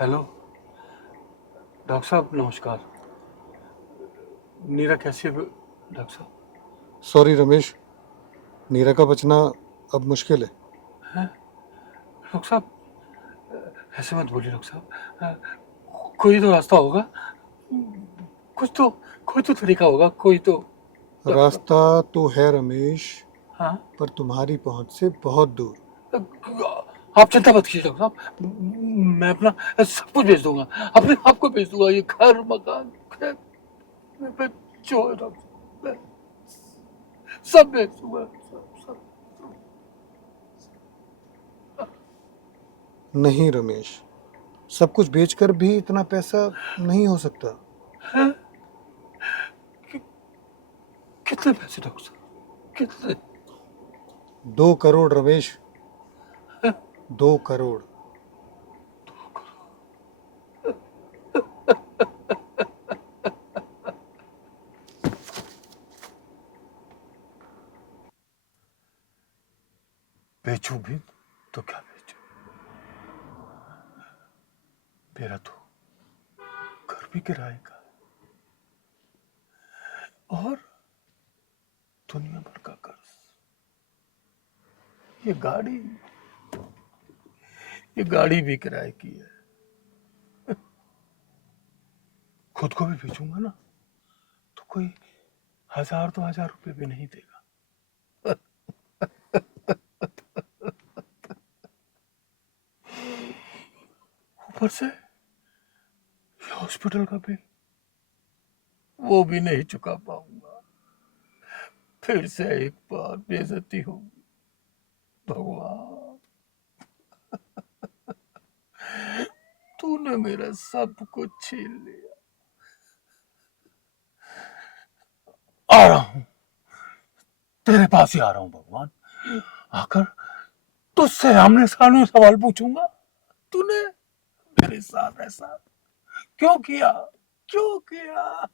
Hello doctor साहब, नमस्कार। नीरा कैसी है डॉक्टर साहब? सॉरी रमेश, नीरा का बचना अब मुश्किल है। डॉक्टर साहब, ऐसे मत बोलिए डॉक्टर साहब। कोई तो रास्ता होगा। कुछ तो कोई तो तरीका होगा, कोई तो। डॉक्टर साहब। रास्ता तो है रमेश, हाँ। पर तुम्हारी पहुंच से बहुत दूर। आप चिंता मत कीजिए डॉक्टर साहब। मैं अपना सब कुछ बेच दूंगा, अपने आप को बेच दूंगा। ये घर मकान जो है डॉक्टर साहब, मैं सब बेच दूंगा। सब। नहीं रमेश, सब कुछ बेचकर भी इतना पैसा नहीं हो सकता। कितने पैसे डॉक्टर साहब, कितने? 2 करोड़ रमेश, 2 करोड़। बेचूं भी तो क्या बेचूं? मेरा तो घर भी किराए का है, और दुनिया भर का कर्ज। ये गाड़ी ये गाड़ी भी किराए की है। खुद को भी बेचूंगा ना, तो कोई 1000 2,000 रुपए भी नहीं देगा। ऊपर से ये हॉस्पिटल का बिल, वो भी नहीं चुका पाऊंगा। फिर से एक बार बेइज्जती होगी। भगवान, तूने मेरा सब कुछ छीन लिया। आ रहा हूं, तेरे पास ही आ रहा हूं भगवान। आकर तुझसे आमने सामने सवाल पूछूंगा। तूने मेरे साथ ऐसा क्यों किया? क्यों किया?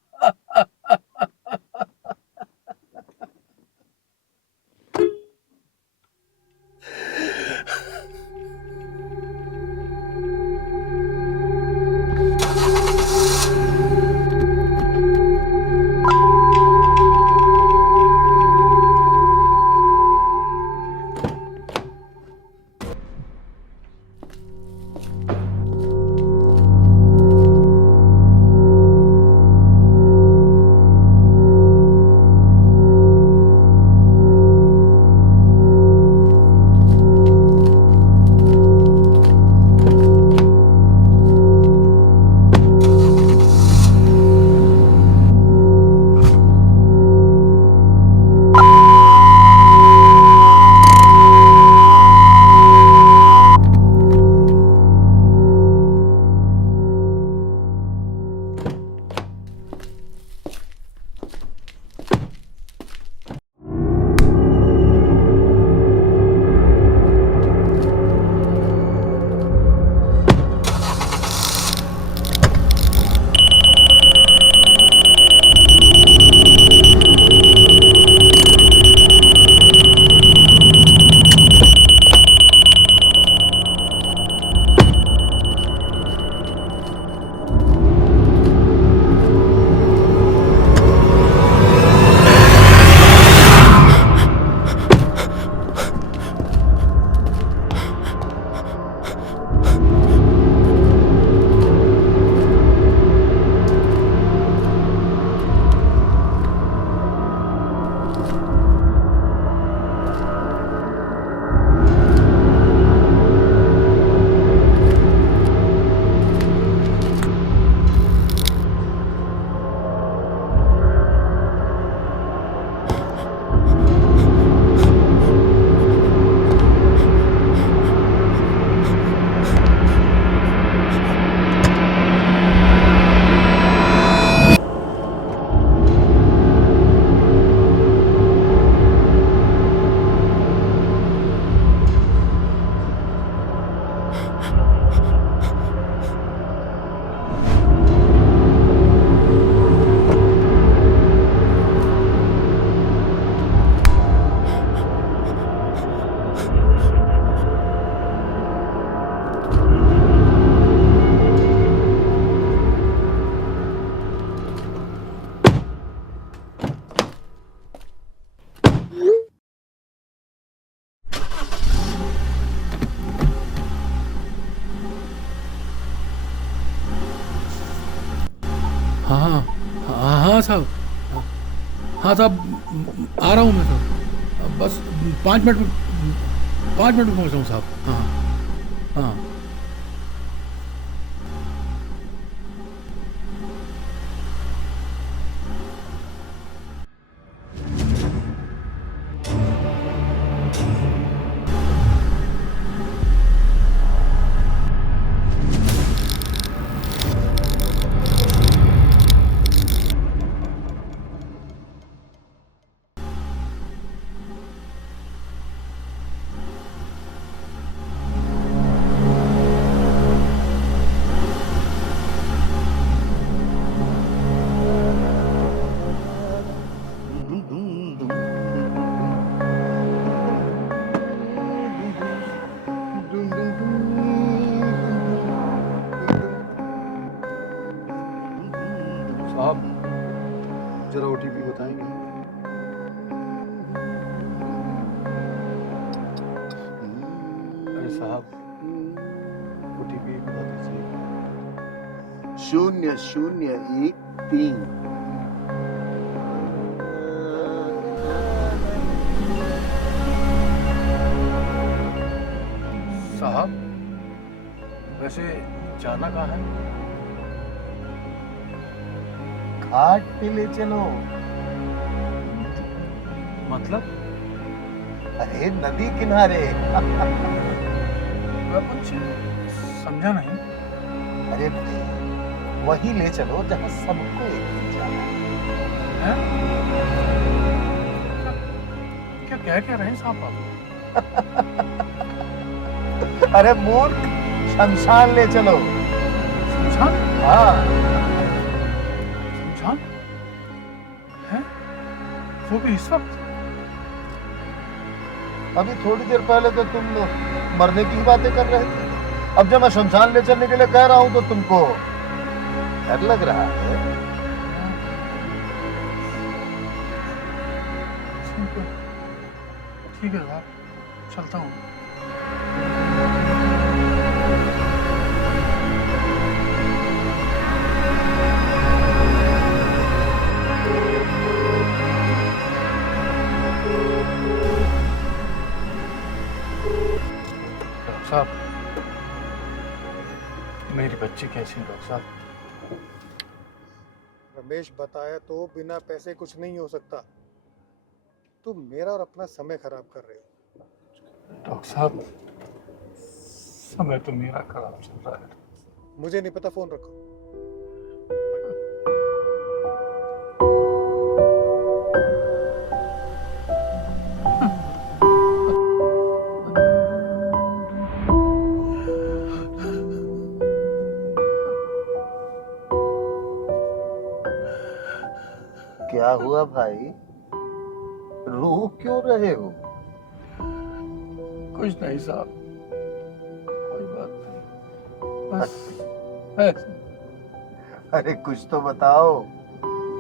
हाँ हाँ हाँ हाँ साहब, हाँ साहब आ रहा हूँ मैं साहब, बस 5 मिनट में, 5 मिनट में पहुँच रहा हूँ साहब। हाँ हाँ। साहब जरा ओटीपी बताएंगे? अरे साहब ओटीपी बता दीजिए। 0013। साहब वैसे जाना कहाँ है? घाट पे ले चलो। मतलब अरे नदी किनारे। मैं कुछ समझा नहीं। अरे भाई वही ले चलो जहाँ सबको एक दिन जाना है। हैं? क्या क्या कह रहे हैं साहब आप? अरे मूर्ख, शमशान ले चलो। शमशान? हाँ शमशान है? वो भी इस वक्त? अभी थोड़ी देर पहले तो तुम मरने की ही बातें कर रहे थे। अब जब मैं शमशान ले चलने के लिए कह रहा हूँ तो तुमको डर लग रहा है। ठीक है साहब, चलता हूँ। डॉक्टर साहब, मेरी बच्ची कैसी है डॉक्टर साहब? रमेश बताया तो बिना पैसे कुछ नहीं हो सकता। तुम मेरा और अपना समय खराब कर रहे हो। डॉक्टर साहब समय तो मेरा खराब चल रहा है। मुझे नहीं पता, फोन रखो। क्या हुआ भाई, रो क्यों रहे हो? कुछ नहीं साहब, कोई बात नहीं, बस ऐसे। अरे कुछ तो बताओ,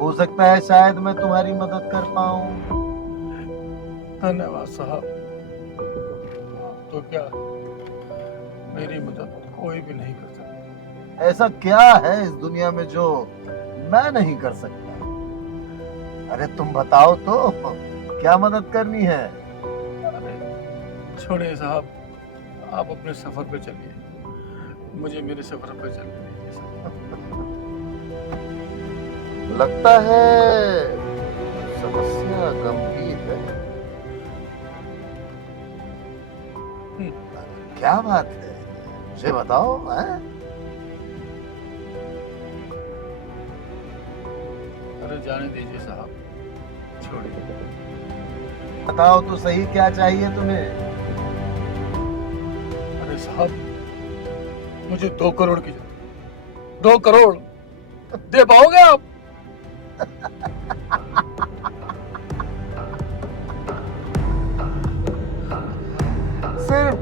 हो सकता है शायद मैं तुम्हारी मदद कर पाऊं। धन्यवाद साहब, तो क्या मेरी मदद कोई भी नहीं कर सकता। ऐसा क्या है इस दुनिया में जो मैं नहीं कर सकता? अरे तुम बताओ तो, क्या मदद करनी है? अरे छोड़िए साहब, आप अपने सफर पे चलिए, मुझे मेरे सफर पे चलने दीजिए साहब। लगता है समस्या गंभीर है। क्या बात है, मुझे बताओ। हैं? अरे जाने दीजिए साहब, छोड़िए। बताओ तो सही, क्या चाहिए तुम्हें? अरे साहब मुझे 2 करोड़ की जरूरत, 2 करोड़ दे पाओगे आप? सिर्फ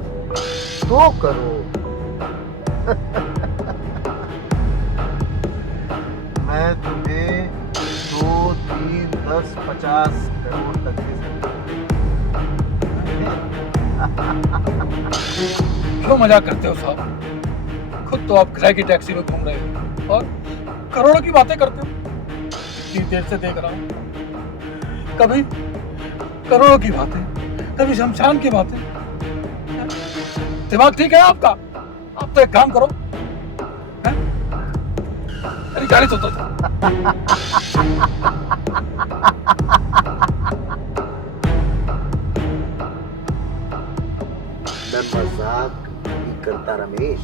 2 करोड़? मैं तुम्हें 2, 3, 10, 50 करोड़ तक दे सकता क्यों मजाक करते हो साहब? खुद तो आप किराए की टैक्सी में घूम रहे हो और करोड़ों की बातें करते हो। इतनी देर से देख रहा हूँ। कभी करोड़ों की बातें, कभी शमशान की बातें। दिमाग ठीक है आपका? आप तो एक काम करो, हैं? अरे गाड़ी तो मैं मजाक नहीं करता रमेश।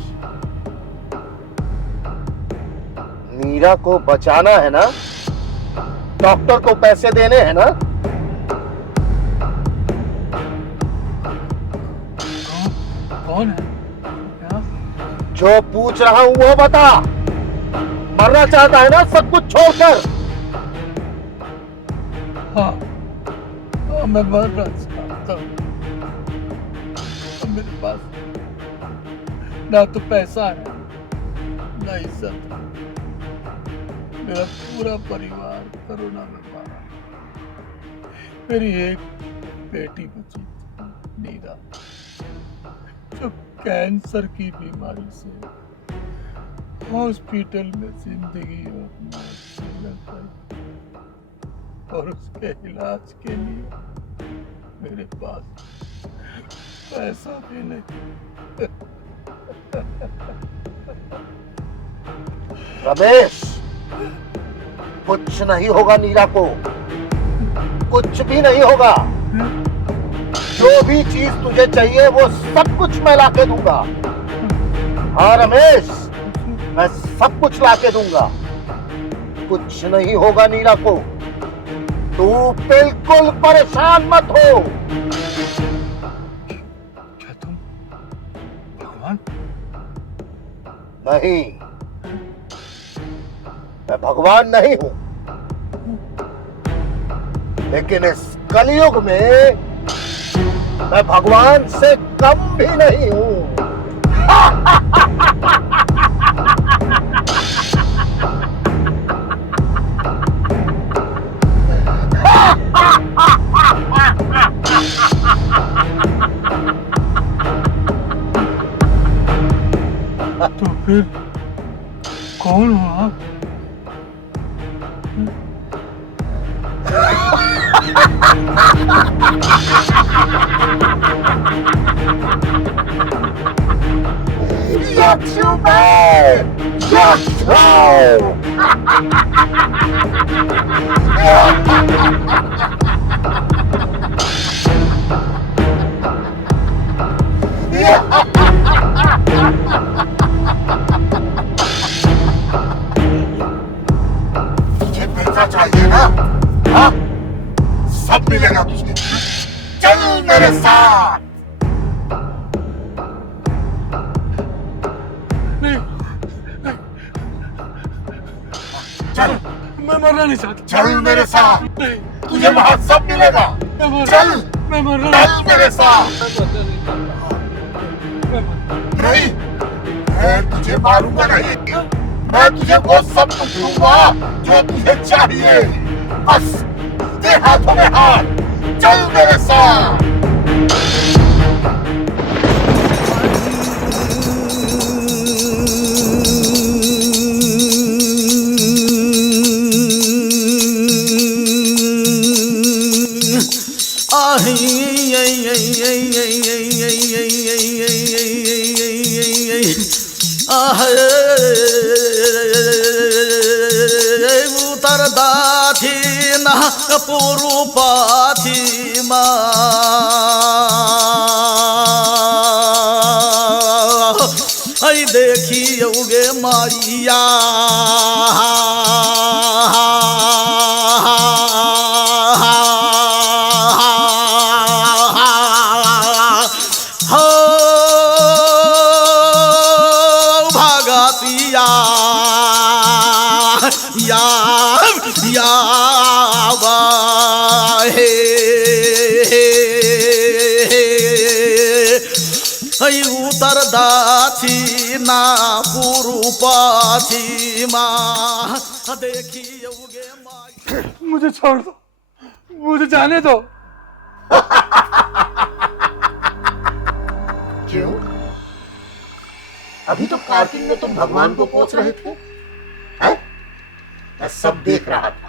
मीरा को बचाना है ना, डॉक्टर को पैसे देने हैं ना। कौन है क्या? जो पूछ रहा हूं वो बता। मरना चाहता है ना सब कुछ छोड़कर? हाँ, हाँ मैं मरना चाहता हूँ। मेरे पास ना तो पैसा है, ना इज्जत है। मेरा पूरा परिवार कोरोना में मारा। मेरी एक बेटी बची थी, नीरा, जो कैंसर की बीमारी से हॉस्पिटल में जिंदगी और मौत से लड़ रही, और उसके इलाज के लिए मेरे पास पैसा भी नहीं। रमेश, कुछ नहीं होगा नीरा को, कुछ भी नहीं होगा। जो भी चीज तुझे चाहिए वो सब कुछ मैं लाके दूंगा। हाँ रमेश, मैं सब कुछ लाके दूंगा। कुछ नहीं होगा नीरा को, तू बिल्कुल परेशान मत हो। क्या तुम भगवान? नहीं, मैं भगवान नहीं हूं, लेकिन इस कलयुग में मैं भगवान से कम भी नहीं हूं। तो फिर कौन हो आप? तुझे पैसा चाहिए ना? हाँ? सब मिलेगा तुझे। चल मेरे साथ। नहीं, नहीं, चल, मैं मरना नहीं चाहता। चल मेरे साथ। नहीं, तुझे वहां सब मिलेगा। चल, मैं मरना चल मेरे साथ। नहीं, मैं तुझे मारूंगा नहीं। मैं तुझे वो सब कुछ दूंगा जो तुझे चाहिए। बस दे हाथों में हाथ। चल मेरे साथ। उतरदाथी ना पुरुपाथी मा देखियोगे मारिया भागतिया या उतर दाची ना पुरुपाची माँ देखियोगे माँ। मुझे छोड़ दो, मुझे जाने दो। क्यों? अभी तो पार्किंग में तुम भगवान को कोस रहे थे, हैं? मैं सब देख रहा था।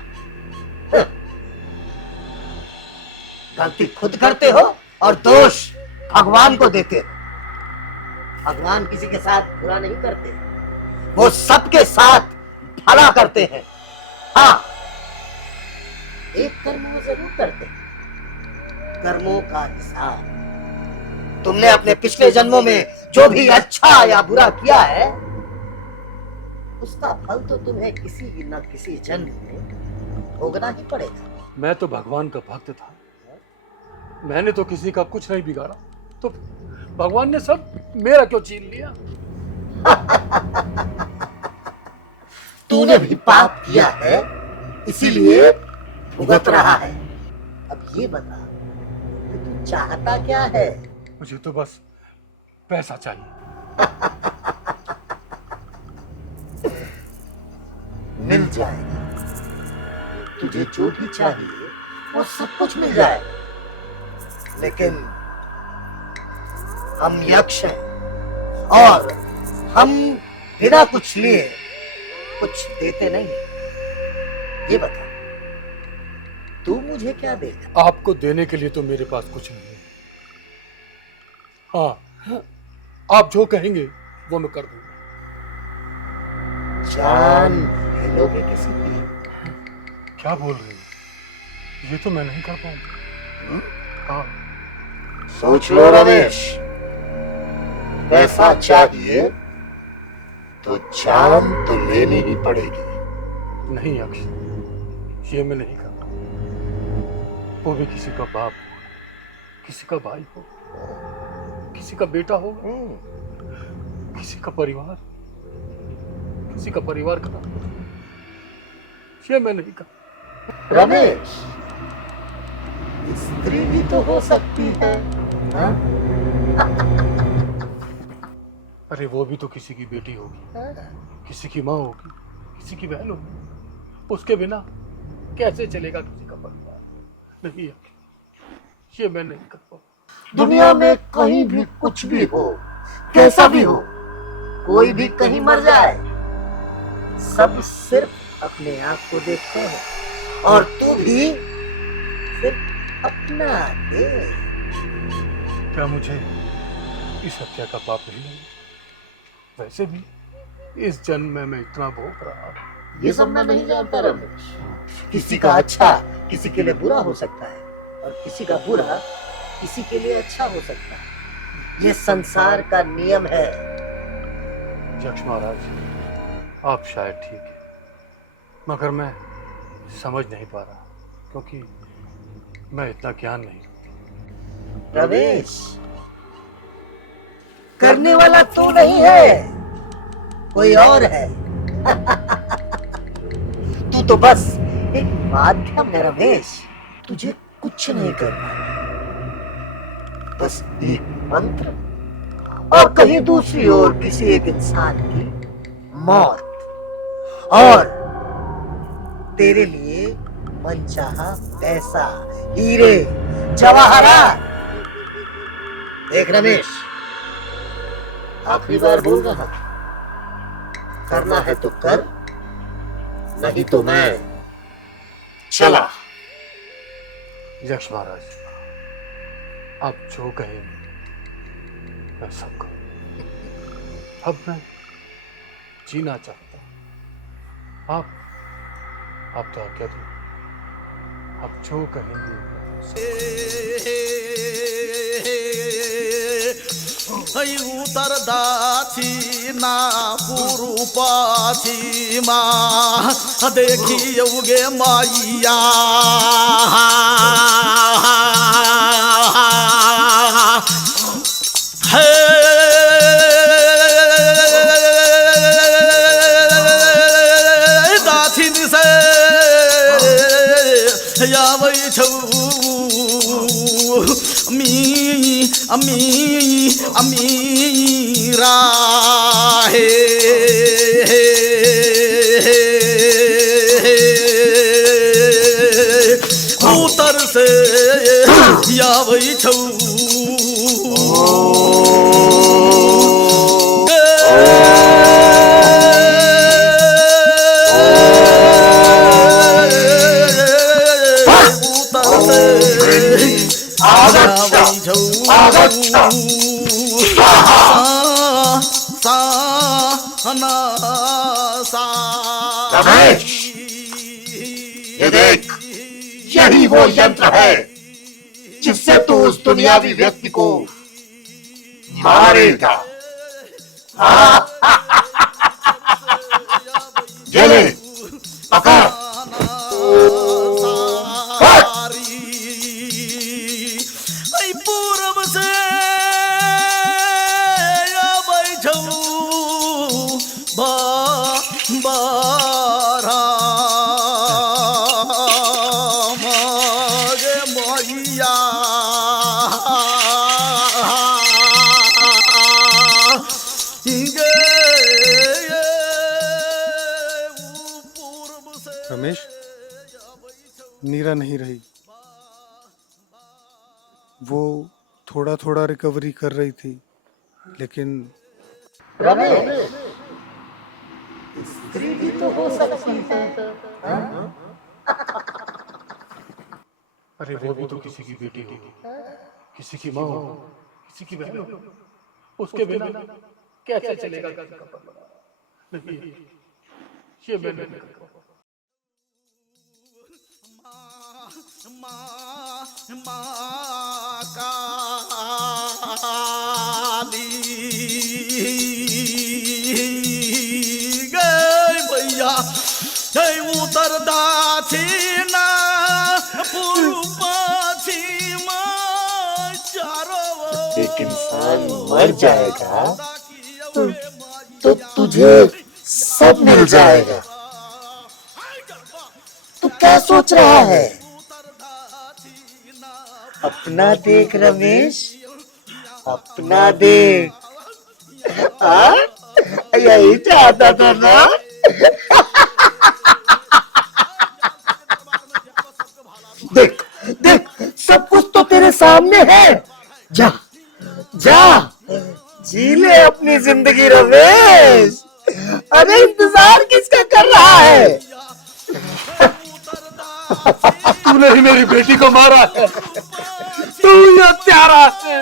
गलती खुद करते हो और दोष भगवान को देते हो। भगवान किसी के साथ बुरा नहीं करते, वो सबके साथ भला करते हैं। हाँ, एक कर्म वो जरूर करते हैं, कर्मों का हिसाब। तुमने अपने पिछले जन्मों में जो भी अच्छा या बुरा किया है, उसका फल तो तुम्हें किसी न किसी जन्म में भोगना ही पड़ेगा। मैं तो भगवान का भक्त था, मैंने तो किसी का कुछ नहीं बिगाड़ा, तो भगवान ने सब मेरा क्यों छीन लिया? तूने भी पाप किया है, इसीलिए भुगत रहा है। अब ये बता कि तू चाहता क्या है? मुझे तो बस पैसा चाहिए। मिल जाएगा, तुझे जो भी चाहिए वो सब कुछ मिल जाएगा। लेकिन हम यक्ष हैं और हम बिना कुछ लिए कुछ देते नहीं। ये बता, तू मुझे क्या देगा? आपको देने के लिए तो मेरे पास कुछ नहीं है। हाँ, आप जो कहेंगे वो मैं कर दूंगा। जान ले लोगे किसी की? क्या बोल रहे हो? ये तो मैं नहीं कर पाऊंगा। हाँ, सोच लो रमेश, पैसा चाहिए तो जान तो लेनी ही पड़ेगी। नहीं अक्ष, ये मैं नहीं करता। वो भी किसी का बाप हो, किसी का भाई हो, किसी का बेटा हो, किसी का परिवार का, ये मैं नहीं करता। रमेश, स्त्री भी तो हो सकती है, हाँ? अरे वो भी तो किसी की बेटी होगी, किसी की माँ होगी, किसी की बहन होगी। उसके बिना कैसे चलेगा किसी का परिवार? नहीं, ये मैं नहीं कर पाऊंगा। दुनिया में कहीं भी कुछ भी हो, कैसा भी हो, कोई भी कहीं मर जाए, सब सिर्फ अपने आप को देखते हैं और तू भी सिर्फ अपना देख। क्या मुझे इस हत्या का पाप नहीं है? वैसे भी इस जन्म में मैं इतना भोग रहा। ये सब मैं नहीं जानता रमेश। किसी का अच्छा किसी के लिए बुरा हो सकता है और किसी का बुरा किसी के लिए अच्छा हो सकता है। ये संसार का नियम है। यक्ष महाराज, आप शायद ठीक है, मगर मैं समझ नहीं पा रहा क्योंकि मैं इतना ज्ञान नहीं। रमेश, करने वाला तू नहीं है, कोई और है। तू तो बस एक माध्यम है रमेश। तुझे कुछ नहीं करना, बस एक मंत्र और कहीं दूसरी ओर किसी एक इंसान की मौत, और तेरे लिए मनचाहा पैसा, हीरे जवाहरात। देख रमेश, आखिरी बार बोल रहा, करना है तो कर, नहीं तो मैं चला। यक्ष महाराज, आप जो कहें मैं सब करूं। अब मैं जीना चाहता हूं। आप तो आज्ञा दो, आप जो कहेंगे। उतर दाची ना पुरुपाची माँ देखी उगे माइया दाची से या वही अमीरा है उतर से या वही उतर से ना सा रमेश, ये देख, यही वो यंत्र है जिससे तू उस दुनियावी व्यक्ति को मारेगा। ये ले, पकड़। पूर्व से बारा मागे मैया रमेश, नीरा नहीं रही। वो थोड़ा थोड़ा रिकवरी कर रही थी, लेकिन रमेश, स्त्री भी तो हो सकती है। अरे वो भी तो किसी की बेटी होगी, किसी की माँ हो, किसी की बहन हो, उसके बिना कैसे चलेगा किसी का परिवार? नहीं, ये मैं नहीं कर पाऊंगा। काली गई भैया जय उतर दाछिना पूर्व पश्चिम चारों एक इंसान मर जाएगा तो तुझे सब मिल जाएगा। तू क्या सोच रहा है? अपना देख रमेश, अपना देख। हाँ? यही चाहता था ना? देख देख, सब कुछ तो तेरे सामने है। जा जा, जी ले अपनी जिंदगी रमेश। अरे इंतजार किसका कर रहा है? तूने ही मेरी बेटी को मारा है, तू ही हत्यारा है।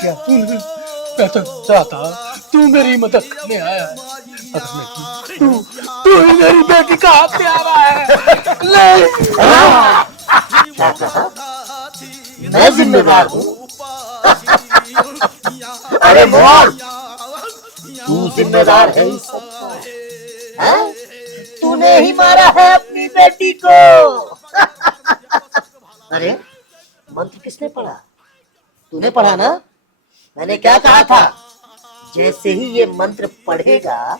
क्या तूने, मैं तो चाहता तू मेरी मदद करने आया है, अगर नहीं तू ही मेरी बेटी का हत्यारा है। नहीं, क्या कहा? मैं जिम्मेदार हूँ? अरे मोर, तू जिम्मेदार है इस सबका, हैं? तूने ही मारा है अपनी बेटी को। अरे मंत्र किसने पढ़ा? तूने पढ़ा ना? मैंने क्या कहा था? जैसे ही ये मंत्र पढ़ेगा,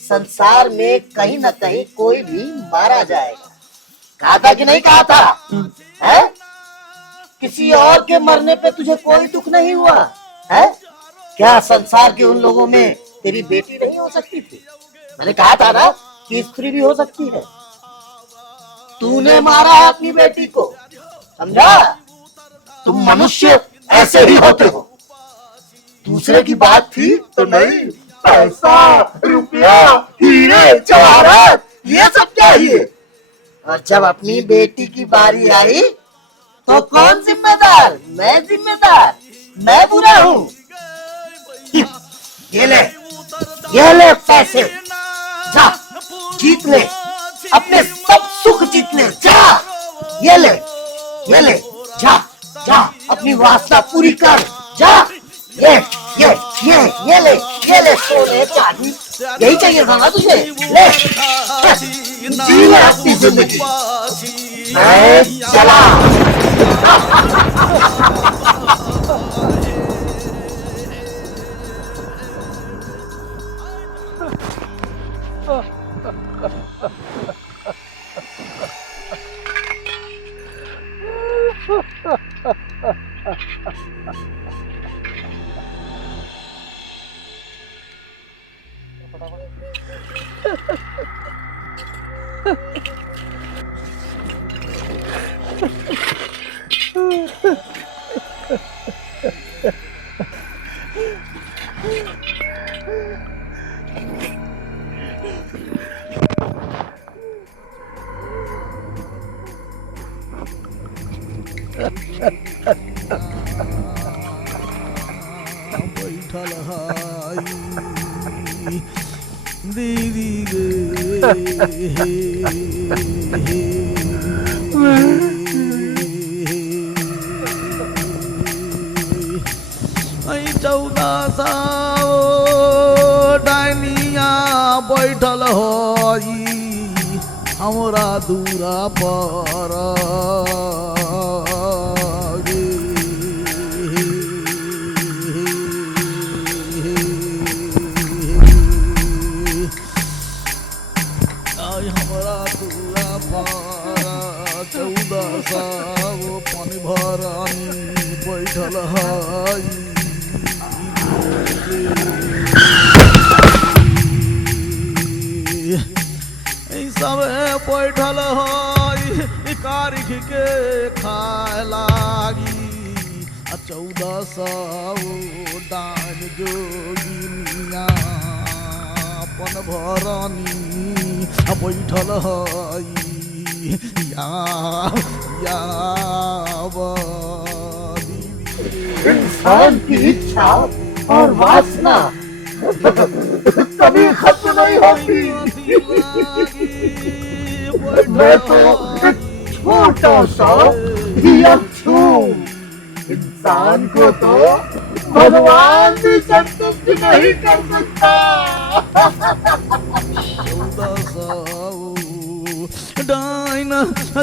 संसार में कहीं ना कहीं कोई भी मारा जाएगा। कहा था कि नहीं कहा था? है? किसी और के मरने पे तुझे कोई दुख नहीं हुआ है? क्या संसार के उन लोगों में तेरी बेटी नहीं हो सकती थी? मैंने कहा था ना कि स्त्री भी हो सकती है। तूने मारा है अपनी बेटी को, समझा? तुम मनुष्य ऐसे ही होते हो। दूसरे की बात थी तो नहीं, पैसा, रुपया, हीरे, जवाहरात, ये सब चाहिए। और जब अपनी बेटी की बारी आई तो कौन जिम्मेदार? मैं जिम्मेदार, मैं बुरा हूँ। ये ले पैसे, जा जीत ले, अपने सब सुख जीत ले। जा, ये ले, जा जा, अपनी वासना पूरी कर। जा, ये ले सोने चांदी, यही चाहिए था ना तुझे? ले, जी ले अपनी जिंदगी। मैं चला। चौदह सौ डाइनिया बैठल हई हमरा दूरा पर हमरा दूरा पर 1400 पानी भरानी बैठल हई सब बैठल हई कारिख के खाए लागी 1400 डान जोगिनिया अपन भरानी बैठल हई या इंसान की इच्छा और वासना कभी खत्म नहीं होती। मैं तो एक छोटा सा यक्षु, इंसान को तो भगवान भी संतुष्ट नहीं कर सकता। 1400 डाइन